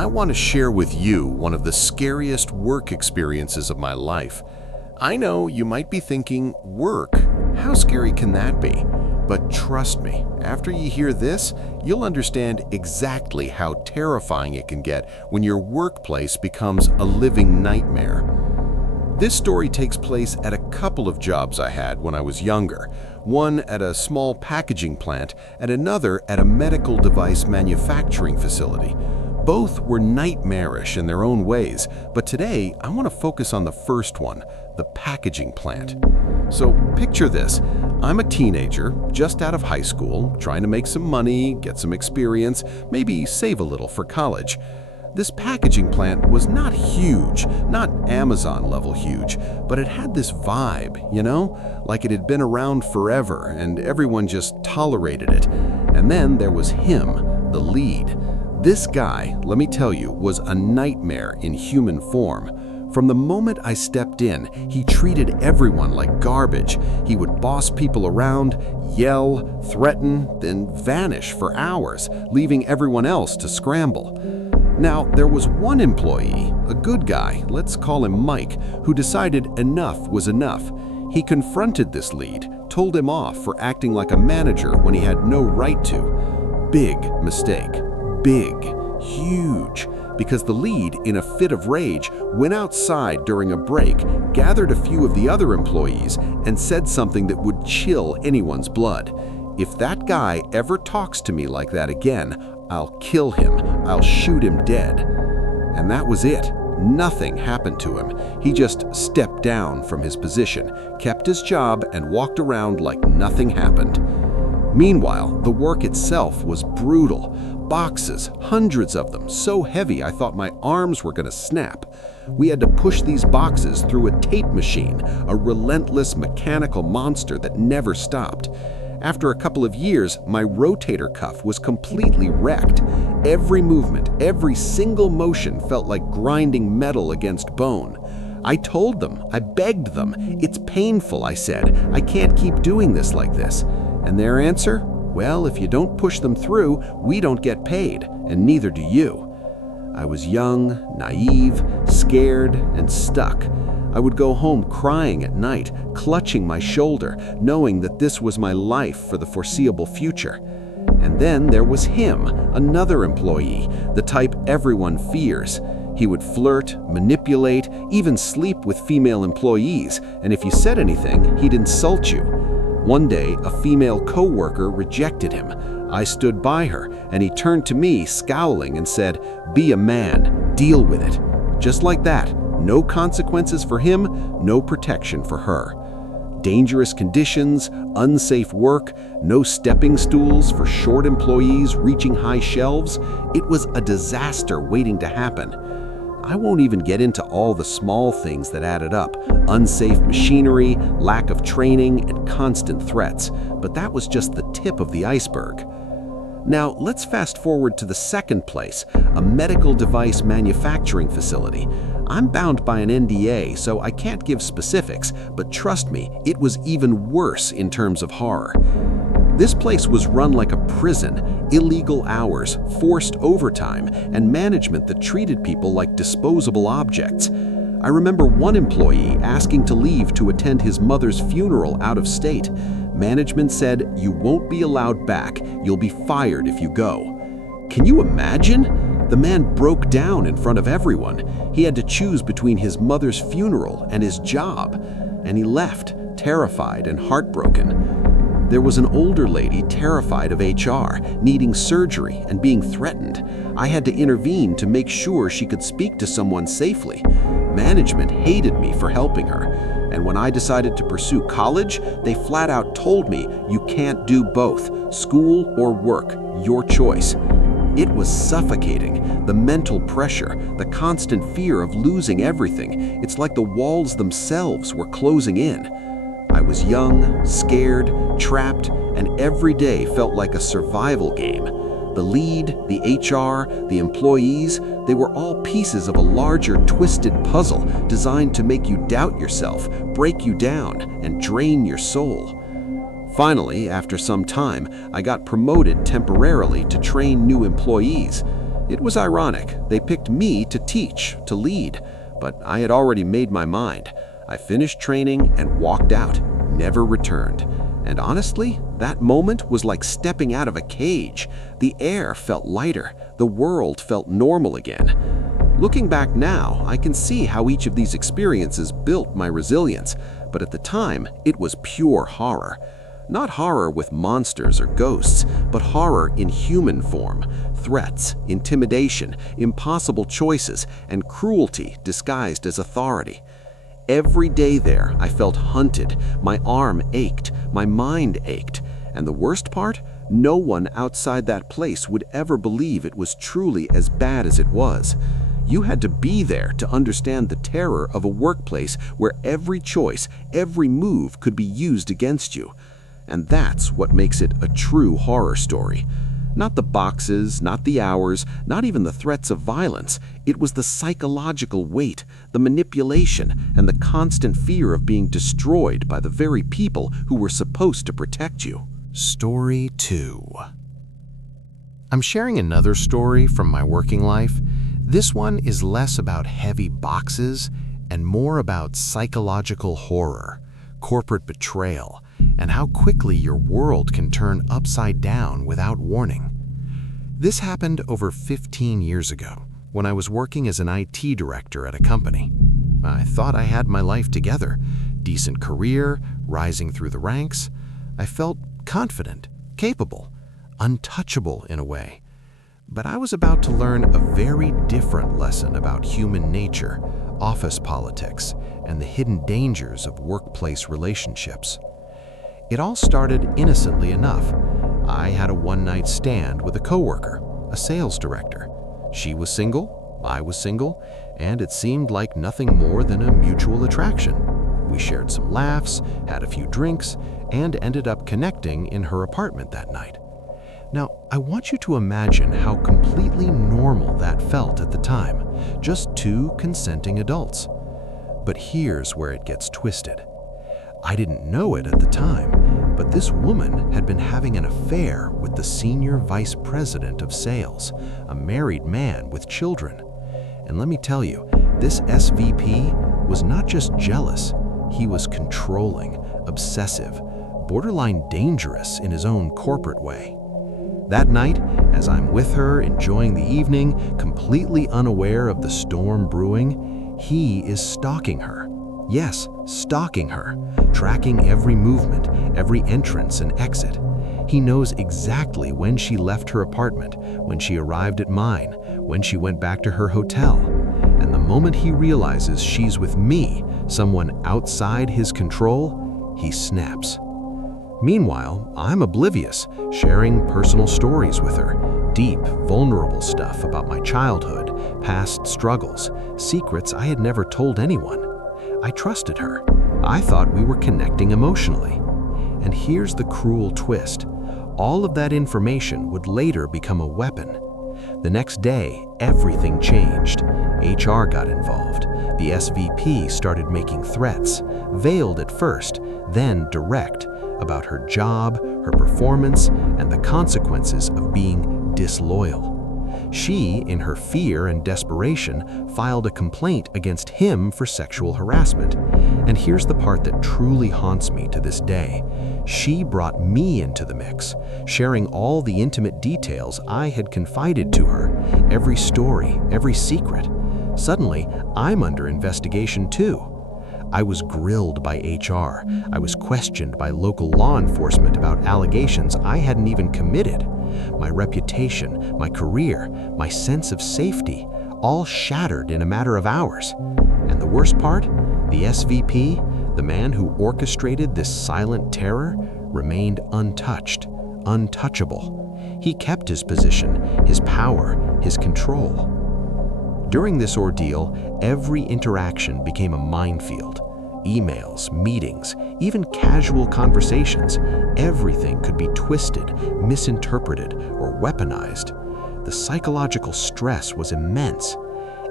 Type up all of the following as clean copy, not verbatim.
I want to share with you one of the scariest work experiences of my life. I know you might be thinking, work? How scary can that be? But trust me, after you hear this, you'll understand exactly how terrifying it can get when your workplace becomes a living nightmare. This story takes place at a couple of jobs I had when I was younger, one at a small packaging plant and another at a medical device manufacturing facility. Both were nightmarish in their own ways, but today I want to focus on the first one, the packaging plant. So picture this. I'm a teenager, just out of high school, trying to make some money, get some experience, maybe save a little for college. This packaging plant was not huge, not Amazon-level huge, but it had this vibe, like it had been around forever and everyone just tolerated it. And then there was him, the lead. This guy, let me tell you, was a nightmare in human form. From the moment I stepped in, he treated everyone like garbage. He would boss people around, yell, threaten, then vanish for hours, leaving everyone else to scramble. Now, there was one employee, a good guy, let's call him Mike, who decided enough was enough. He confronted this lead, told him off for acting like a manager when he had no right to. Big mistake. Big, huge, because the lead, in a fit of rage, went outside during a break, gathered a few of the other employees, and said something that would chill anyone's blood. If that guy ever talks to me like that again, I'll kill him. I'll shoot him dead. And that was it. Nothing happened to him. He just stepped down from his position, kept his job, and walked around like nothing happened. Meanwhile, the work itself was brutal. Boxes, hundreds of them, so heavy I thought my arms were going to snap. We had to push these boxes through a tape machine, a relentless mechanical monster that never stopped. After a couple of years, my rotator cuff was completely wrecked. Every movement, every single motion felt like grinding metal against bone. I told them, I begged them, "It's painful," I said. "I can't keep doing this like this." And their answer? Well, if you don't push them through, we don't get paid, and neither do you. I was young, naive, scared, and stuck. I would go home crying at night, clutching my shoulder, knowing that this was my life for the foreseeable future. And then there was him, another employee, the type everyone fears. He would flirt, manipulate, even sleep with female employees, and if you said anything, he'd insult you. One day, a female co-worker rejected him. I stood by her, and he turned to me, scowling, and said, "Be a man, deal with it." Just like that, no consequences for him, no protection for her. Dangerous conditions, unsafe work, no stepping stools for short employees reaching high shelves. It was a disaster waiting to happen. I won't even get into all the small things that added up, unsafe machinery, lack of training, and constant threats, but that was just the tip of the iceberg. Now, let's fast forward to the second place, a medical device manufacturing facility. I'm bound by an NDA, so I can't give specifics, but trust me, it was even worse in terms of horror. This place was run like a prison, illegal hours, forced overtime, and management that treated people like disposable objects. I remember one employee asking to leave to attend his mother's funeral out of state. Management said, "You won't be allowed back. You'll be fired if you go." Can you imagine? The man broke down in front of everyone. He had to choose between his mother's funeral and his job, and he left, terrified and heartbroken. There was an older lady terrified of HR, needing surgery and being threatened. I had to intervene to make sure she could speak to someone safely. Management hated me for helping her. And when I decided to pursue college, they flat out told me, "You can't do both, school or work, your choice." It was suffocating, the mental pressure, the constant fear of losing everything. It's like the walls themselves were closing in. I was young, scared, trapped, and every day felt like a survival game. The lead, the HR, the employees, they were all pieces of a larger, twisted puzzle designed to make you doubt yourself, break you down, and drain your soul. Finally, after some time, I got promoted temporarily to train new employees. It was ironic. They picked me to teach, to lead, but I had already made my mind. I finished training and walked out, never returned. And honestly, that moment was like stepping out of a cage. The air felt lighter, the world felt normal again. Looking back now, I can see how each of these experiences built my resilience, but at the time, it was pure horror. Not horror with monsters or ghosts, but horror in human form. Threats, intimidation, impossible choices, and cruelty disguised as authority. Every day there, I felt hunted, my arm ached, my mind ached, and the worst part, no one outside that place would ever believe it was truly as bad as it was. You had to be there to understand the terror of a workplace where every choice, every move could be used against you. And that's what makes it a true horror story. Not the boxes, not the hours, not even the threats of violence. It was the psychological weight, the manipulation, and the constant fear of being destroyed by the very people who were supposed to protect you. Story 2. I'm sharing another story from my working life. This one is less about heavy boxes and more about psychological horror, corporate betrayal, and how quickly your world can turn upside down without warning. This happened over 15 years ago when I was working as an IT director at a company. I thought I had my life together, decent career, rising through the ranks. I felt confident, capable, untouchable in a way. But I was about to learn a very different lesson about human nature, office politics, and the hidden dangers of workplace relationships. It all started innocently enough. I had a one-night stand with a coworker, a sales director. She was single, I was single, and it seemed like nothing more than a mutual attraction. We shared some laughs, had a few drinks, and ended up connecting in her apartment that night. Now, I want you to imagine how completely normal that felt at the time, just two consenting adults. But here's where it gets twisted. I didn't know it at the time, but this woman had been having an affair with the senior vice president of sales, a married man with children. And let me tell you, this SVP was not just jealous, he was controlling, obsessive, borderline dangerous in his own corporate way. That night, as I'm with her enjoying the evening, completely unaware of the storm brewing, he is stalking her. Yes, stalking her, tracking every movement, every entrance and exit. He knows exactly when she left her apartment, when she arrived at mine, when she went back to her hotel. And the moment he realizes she's with me, someone outside his control, he snaps. Meanwhile, I'm oblivious, sharing personal stories with her, deep, vulnerable stuff about my childhood, past struggles, secrets I had never told anyone. I trusted her. I thought we were connecting emotionally. And here's the cruel twist. All of that information would later become a weapon. The next day, everything changed. HR got involved. The SVP started making threats, veiled at first, then direct, about her job, her performance, and the consequences of being disloyal. She, in her fear and desperation, filed a complaint against him for sexual harassment. And here's the part that truly haunts me to this day. She brought me into the mix, sharing all the intimate details I had confided to her, every story, every secret. Suddenly, I'm under investigation too. I was grilled by HR. I was questioned by local law enforcement about allegations I hadn't even committed. My reputation, my career, my sense of safety, all shattered in a matter of hours. And the worst part? The SVP, the man who orchestrated this silent terror, remained untouched, untouchable. He kept his position, his power, his control. During this ordeal, every interaction became a minefield. Emails, meetings, even casual conversations, everything could be twisted, misinterpreted, or weaponized. The psychological stress was immense.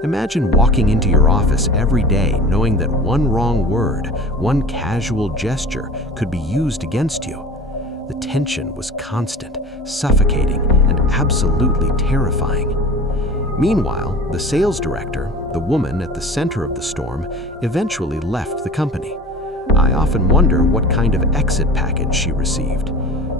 Imagine walking into your office every day knowing that one wrong word, one casual gesture could be used against you. The tension was constant, suffocating, and absolutely terrifying. Meanwhile, the sales director, the woman at the center of the storm, eventually left the company. I often wonder what kind of exit package she received.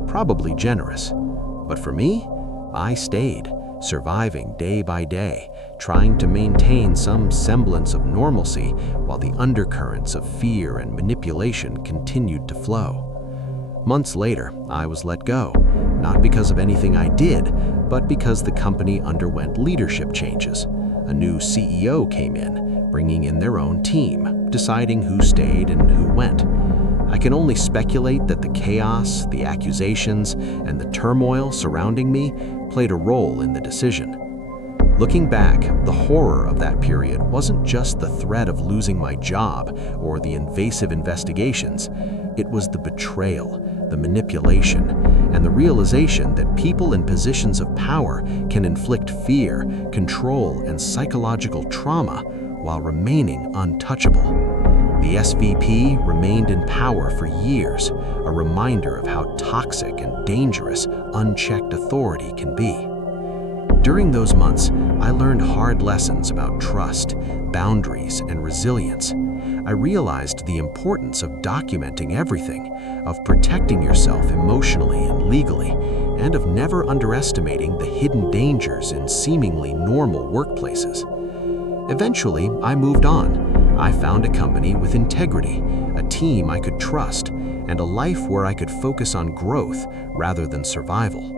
Probably generous. But for me, I stayed, surviving day by day, trying to maintain some semblance of normalcy while the undercurrents of fear and manipulation continued to flow. Months later, I was let go, not because of anything I did, but because the company underwent leadership changes. A new CEO came in, bringing in their own team, deciding who stayed and who went. I can only speculate that the chaos, the accusations, and the turmoil surrounding me played a role in the decision. Looking back, the horror of that period wasn't just the threat of losing my job or the invasive investigations. It was the betrayal, the manipulation, and the realization that people in positions of power can inflict fear, control, and psychological trauma while remaining untouchable. The SVP remained in power for years, a reminder of how toxic and dangerous unchecked authority can be. During those months, I learned hard lessons about trust, boundaries, and resilience. I realized the importance of documenting everything, of protecting yourself emotionally and legally, and of never underestimating the hidden dangers in seemingly normal workplaces. Eventually, I moved on. I found a company with integrity, a team I could trust, and a life where I could focus on growth rather than survival.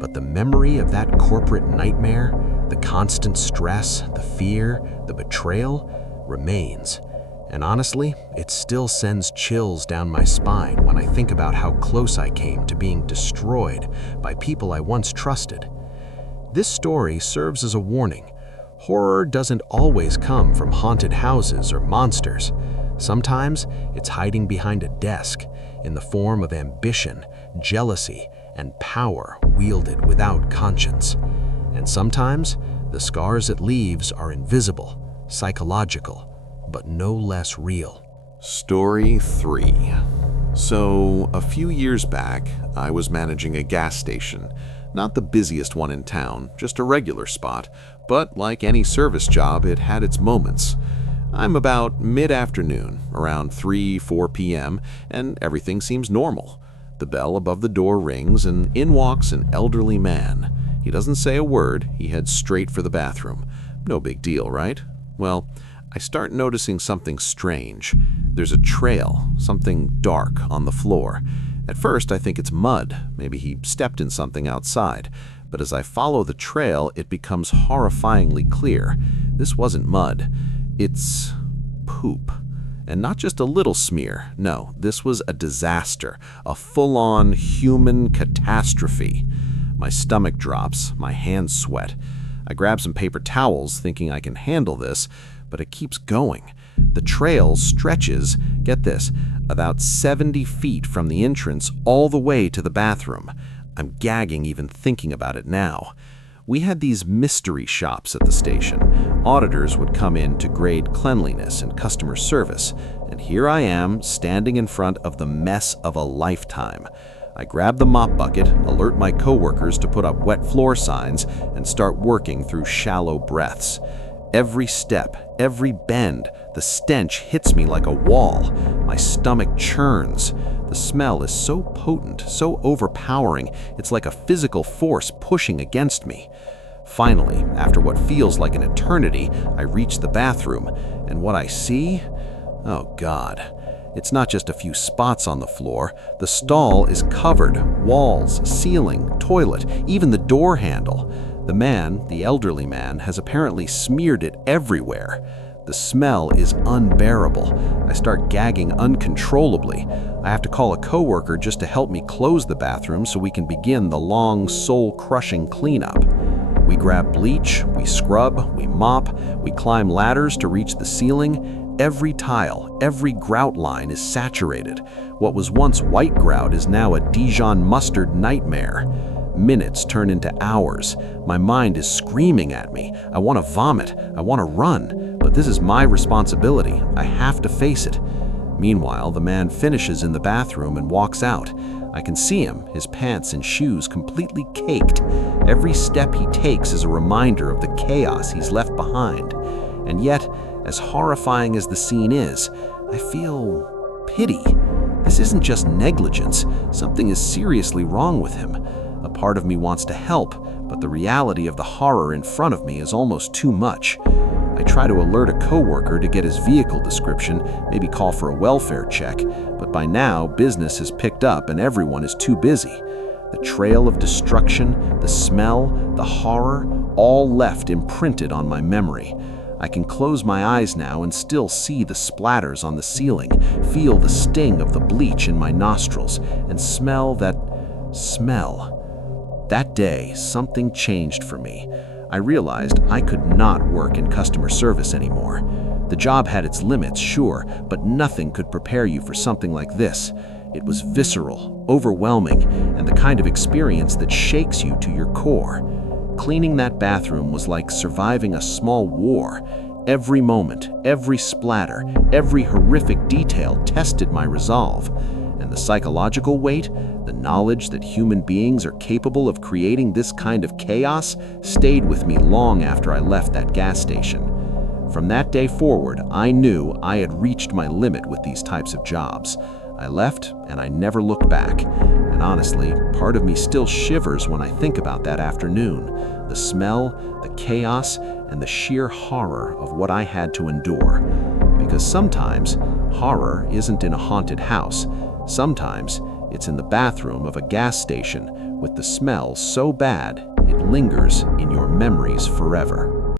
But the memory of that corporate nightmare, the constant stress, the fear, the betrayal, remains. And honestly, it still sends chills down my spine when I think about how close I came to being destroyed by people I once trusted. This story serves as a warning. Horror doesn't always come from haunted houses or monsters. Sometimes it's hiding behind a desk in the form of ambition, jealousy, and power wielded without conscience. And sometimes the scars it leaves are invisible, psychological, but no less real. Story 3. So, a few years back, I was managing a gas station. Not the busiest one in town, just a regular spot, but like any service job, it had its moments. I'm about mid-afternoon, around 3-4 p.m., and everything seems normal. The bell above the door rings, and in walks an elderly man. He doesn't say a word, he heads straight for the bathroom. No big deal, right? Well, I start noticing something strange. There's a trail, something dark on the floor. At first, I think it's mud. Maybe he stepped in something outside. But as I follow the trail, it becomes horrifyingly clear. This wasn't mud. It's poop. And not just a little smear. No, this was a disaster, a full-on human catastrophe. My stomach drops, my hands sweat. I grab some paper towels, thinking I can handle this, but it keeps going. The trail stretches, get this, about 70 feet from the entrance all the way to the bathroom. I'm gagging even thinking about it now. We had these mystery shops at the station. Auditors would come in to grade cleanliness and customer service, and here I am standing in front of the mess of a lifetime. I grab the mop bucket, alert my coworkers to put up wet floor signs, and start working through shallow breaths. Every step, every bend, the stench hits me like a wall. My stomach churns. The smell is so potent, so overpowering, it's like a physical force pushing against me. Finally, after what feels like an eternity, I reach the bathroom, and what I see? Oh God. It's not just a few spots on the floor. The stall is covered, walls, ceiling, toilet, even the door handle. The man, the elderly man, has apparently smeared it everywhere. The smell is unbearable. I start gagging uncontrollably. I have to call a coworker just to help me close the bathroom so we can begin the long, soul-crushing cleanup. We grab bleach, we scrub, we mop, we climb ladders to reach the ceiling. Every tile, every grout line is saturated. What was once white grout is now a Dijon mustard nightmare. Minutes turn into hours. My mind is screaming at me. I want to vomit. I want to run. But this is my responsibility. I have to face it. Meanwhile, the man finishes in the bathroom and walks out. I can see him, his pants and shoes completely caked. Every step he takes is a reminder of the chaos he's left behind. And yet, as horrifying as the scene is, I feel pity. This isn't just negligence. Something is seriously wrong with him. A part of me wants to help, but the reality of the horror in front of me is almost too much. I try to alert a coworker to get his vehicle description, maybe call for a welfare check, but by now business has picked up and everyone is too busy. The trail of destruction, the smell, the horror, all left imprinted on my memory. I can close my eyes now and still see the splatters on the ceiling, feel the sting of the bleach in my nostrils, and smell that smell. That day, something changed for me. I realized I could not work in customer service anymore. The job had its limits, sure, but nothing could prepare you for something like this. It was visceral, overwhelming, and the kind of experience that shakes you to your core. Cleaning that bathroom was like surviving a small war. Every moment, every splatter, every horrific detail tested my resolve. And the psychological weight, the knowledge that human beings are capable of creating this kind of chaos, stayed with me long after I left that gas station. From that day forward, I knew I had reached my limit with these types of jobs. I left, and I never looked back. And honestly, part of me still shivers when I think about that afternoon. The smell, the chaos, and the sheer horror of what I had to endure. Because sometimes, horror isn't in a haunted house. Sometimes, it's in the bathroom of a gas station with the smell so bad it lingers in your memories forever.